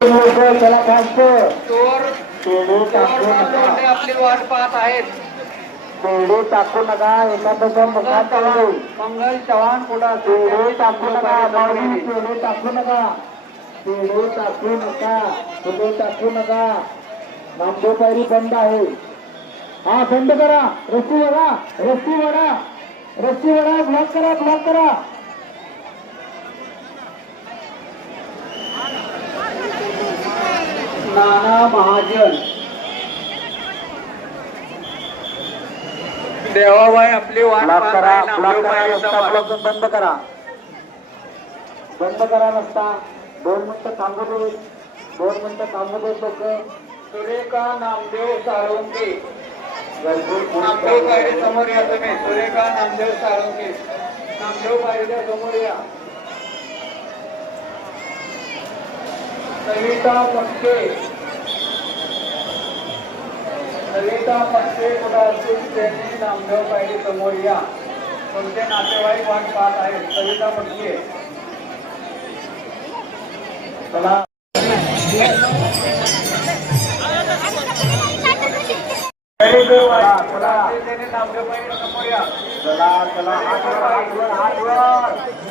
चोर आपली वाट पाहत आहेत पेढे टाकू नका एखाद्याचा मंगल चव्हाण मंगल चव्हाण कुठं पेढे टाकू नका माऊली पेढे टाकू नका पेढे टाकू नका पेढे टाकू नका नामदेव पायरी बंद आहे हा बंद करा रस्ती वडा रस्ती वडा रस्ती वडा ब्लॉक करा ब्लॉक करा नाना महाजन. देवाबाई आपली वाट करा बंद करा. बंद करा रस्ता. दोन मिनिटं थांबू दे. दोन मिनिटं थांबू दे लोक. सुरेखा नामदेव साळुंके. नामदेव पायरी समोर या तुम्ही. सुरेखा नामदेव साळुंके. नामदेव पायरीच्या समोर या. सविता पक्के सविता पक्के कुठं असतील त्यांनी नामदेव पाहिजे समोर या. तुमचे नातेवाईक वाट पाहत आहेत? सविता पक्के चला नामदेव पायरी समोर या चला चला हात वर हात वर